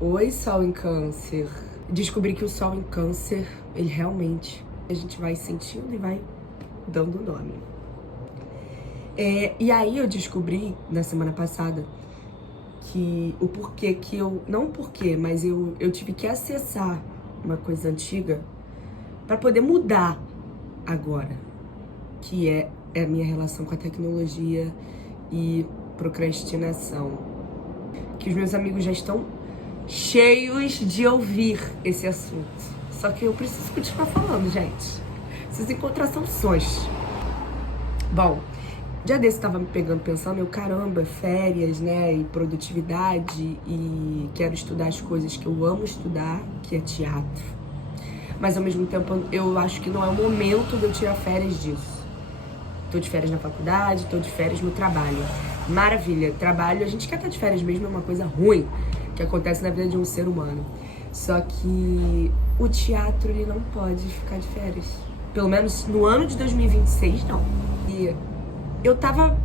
Oi, Sol em Câncer. Descobri que o Sol em Câncer, ele realmente, a gente vai sentindo e vai dando nome. E aí eu descobri, na semana passada, que o porquê que eu... Não o porquê, mas eu tive que acessar uma coisa antiga para poder mudar agora, que é a minha relação com a tecnologia e procrastinação. Que os meus amigos já estão cheios de ouvir esse assunto. Só que eu preciso continuar falando, gente. Preciso encontrar soluções. Bom, dia desse eu tava me pegando pensando, caramba, férias, né, e produtividade, e quero estudar as coisas que eu amo estudar, que é teatro. Mas ao mesmo tempo eu acho que não é o momento de eu tirar férias disso. Tô de férias na faculdade, tô de férias no trabalho. Maravilha, trabalho, a gente quer estar de férias mesmo, é uma coisa ruim que acontece na vida de um ser humano. Só que o teatro, ele não pode ficar de férias. Pelo menos no ano de 2026, não. E eu tava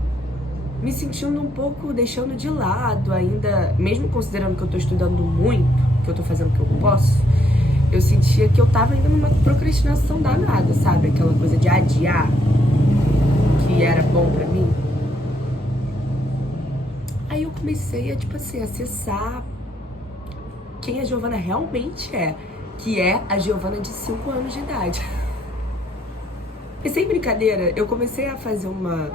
me sentindo um pouco deixando de lado ainda, mesmo considerando que eu tô estudando muito, que eu tô fazendo o que eu posso, eu sentia que eu tava ainda numa procrastinação danada, sabe? Aquela coisa de adiar, que era bom pra mim. Aí eu comecei a, tipo assim, acessar quem a Giovana realmente é, que é a Giovana de 5 anos de idade. E sem brincadeira, eu comecei a fazer uma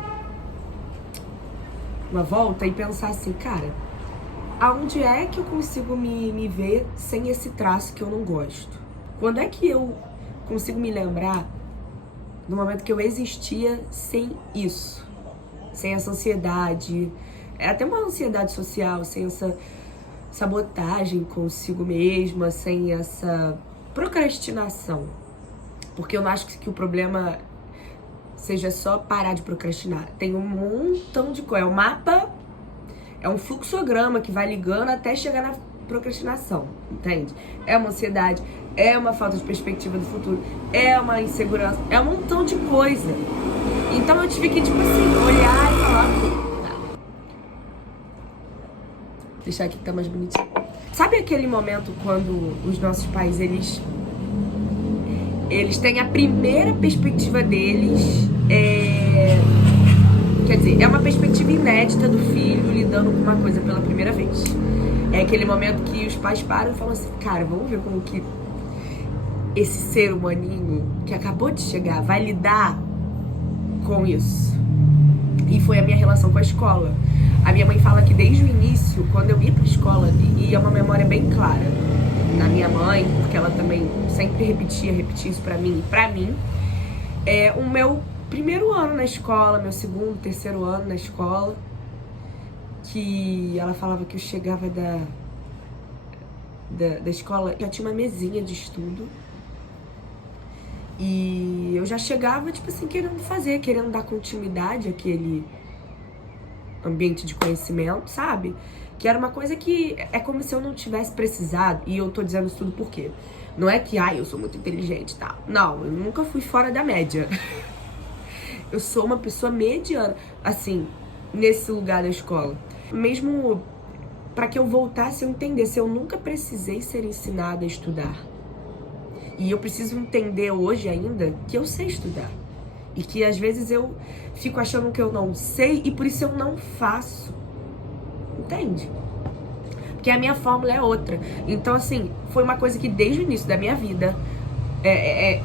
volta e pensar assim, cara, aonde é que eu consigo me ver sem esse traço que eu não gosto? Quando é que eu consigo me lembrar do momento que eu existia sem isso? Sem essa ansiedade, até uma ansiedade social, sem essa sabotagem consigo mesma, sem essa procrastinação. Porque eu não acho que o problema seja só parar de procrastinar. Tem um montão de coisa. É um mapa, é um fluxograma que vai ligando até chegar na procrastinação, entende? É uma ansiedade, é uma falta de perspectiva do futuro, é uma insegurança, é um montão de coisa. Então eu tive que, tipo assim, olhar e falar... Deixar aqui que tá mais bonitinho. Sabe aquele momento quando os nossos pais, eles têm a primeira perspectiva deles, quer dizer, é uma perspectiva inédita do filho lidando com uma coisa pela primeira vez. É aquele momento que os pais param e falam assim, cara, vamos ver como que esse ser humaninho que acabou de chegar vai lidar com isso. E foi a minha relação com a escola. A minha mãe fala que desde o início, quando eu ia pra escola, e é uma memória bem clara na minha mãe, porque ela também sempre repetia isso pra mim. E pra mim, o meu primeiro ano na escola, meu segundo, terceiro ano na escola, que ela falava que eu chegava da escola, já tinha uma mesinha de estudo. E eu já chegava, tipo assim, querendo dar continuidade àquele ambiente de conhecimento, sabe? Que era uma coisa que é como se eu não tivesse precisado. E eu tô dizendo isso tudo por quê? Não é que, eu sou muito inteligente e tal. Não, eu nunca fui fora da média. Eu sou uma pessoa mediana, assim, nesse lugar da escola. Mesmo pra que eu voltasse a entender, se eu nunca precisei ser ensinada a estudar. E eu preciso entender hoje ainda que eu sei estudar. E que às vezes eu fico achando que eu não sei e por isso eu não faço. Entende? Porque a minha fórmula é outra. Então, assim, foi uma coisa que desde o início da minha vida,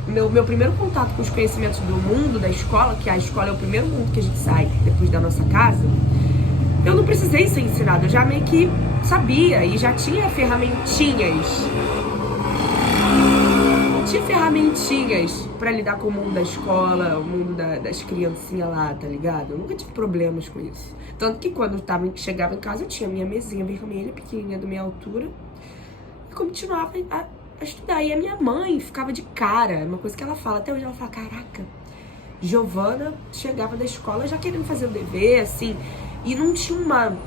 meu primeiro contato com os conhecimentos do mundo, da escola, que a escola é o primeiro mundo que a gente sai depois da nossa casa, eu não precisei ser ensinada. Eu já meio que sabia e já tinha ferramentinhas. Pra lidar com o mundo da escola, o mundo das criancinhas lá, tá ligado? Eu nunca tive problemas com isso. Tanto que quando eu chegava em casa, eu tinha minha mesinha vermelha, pequenininha, da minha altura, e continuava a estudar. E a minha mãe ficava de cara, uma coisa que ela fala, até hoje ela fala, caraca, Giovana chegava da escola já querendo fazer o dever, assim, e não tinha uma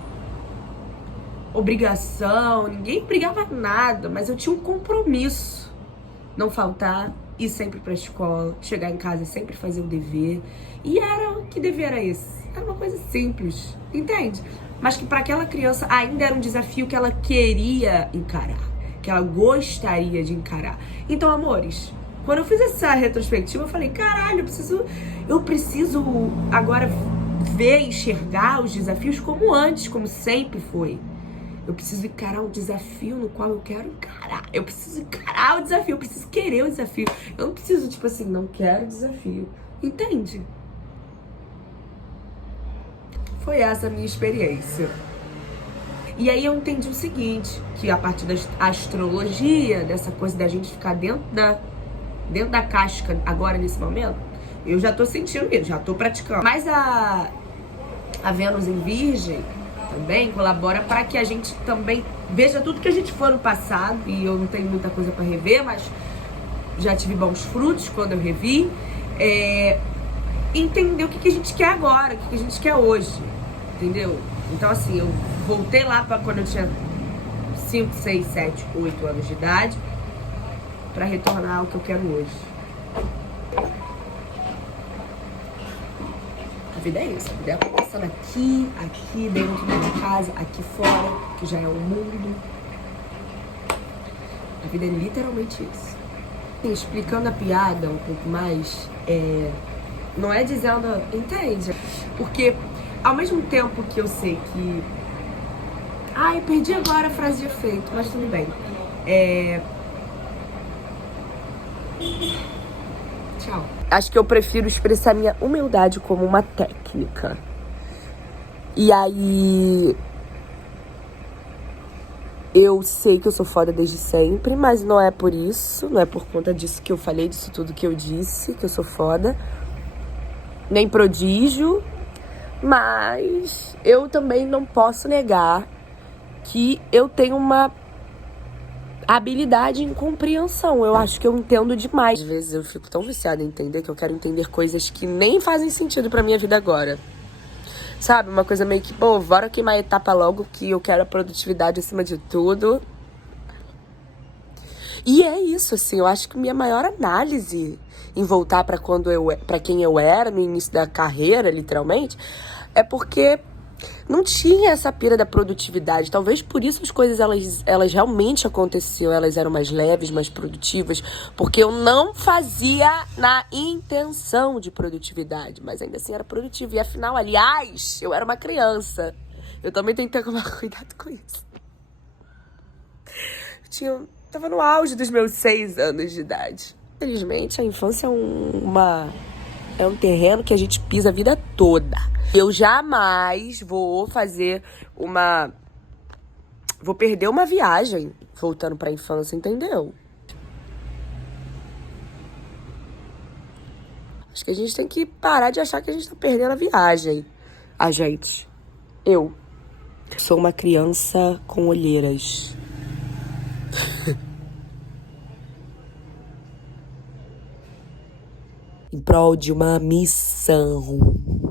obrigação, ninguém brigava nada, mas eu tinha um compromisso. Não faltar, ir sempre pra escola, chegar em casa e sempre fazer o dever. E que dever era esse? Era uma coisa simples, entende? mas que para aquela criança ainda era um desafio que ela queria encarar, que ela gostaria de encarar. Então, amores, quando eu fiz essa retrospectiva, eu falei, caralho, eu preciso agora ver, enxergar os desafios como antes, como sempre foi. Eu preciso encarar um desafio no qual eu quero encarar. Eu preciso encarar o desafio, eu preciso querer o desafio. Eu não preciso, tipo assim, não quero desafio. Entende? Foi essa a minha experiência. E aí eu entendi o seguinte, que a partir da astrologia, dessa coisa da gente ficar dentro da casca agora, nesse momento, eu já tô sentindo isso, já tô praticando. Mas a Vênus em Virgem também colabora para que a gente também veja tudo que a gente foi no passado, e eu não tenho muita coisa para rever, mas já tive bons frutos quando eu revi. Entender o que a gente quer agora, o que a gente quer hoje, entendeu? Então, assim, eu voltei lá para quando eu tinha 5, 6, 7, 8 anos de idade, para retornar ao que eu quero hoje. A vida é isso, a vida é acontecendo aqui dentro de casa, aqui fora, que já é o mundo. A vida é literalmente isso. E explicando a piada um pouco mais, não é dizendo, entende? Porque ao mesmo tempo que eu sei que... eu perdi agora a frase de efeito, mas tudo bem. Tchau. Acho que eu prefiro expressar minha humildade como uma técnica. E aí... eu sei que eu sou foda desde sempre, mas não é por isso, não é por conta disso que eu falei, disso tudo que eu disse, que eu sou foda. Nem prodígio, mas eu também não posso negar que eu tenho uma habilidade em compreensão. Eu acho que eu entendo demais. Às vezes eu fico tão viciada em entender que eu quero entender coisas que nem fazem sentido pra minha vida agora. Sabe? Uma coisa meio que, bora queimar a etapa logo, que eu quero a produtividade acima de tudo. E é isso, assim, eu acho que minha maior análise em voltar para quem eu era no início da carreira, literalmente, é porque não tinha essa pira da produtividade. Talvez por isso as coisas elas realmente aconteciam, elas eram mais leves, mais produtivas, porque eu não fazia na intenção de produtividade, mas ainda assim era produtivo. E afinal, aliás, eu era uma criança. Eu também tenho que tomar cuidado com isso. Tava no auge dos meus 6 anos de idade. Infelizmente, a infância é um terreno que a gente pisa a vida toda. Eu jamais vou perder uma viagem voltando pra infância, entendeu? Acho que a gente tem que parar de achar que a gente tá perdendo a viagem. A gente. Eu sou uma criança com olheiras. Em prol de uma missão.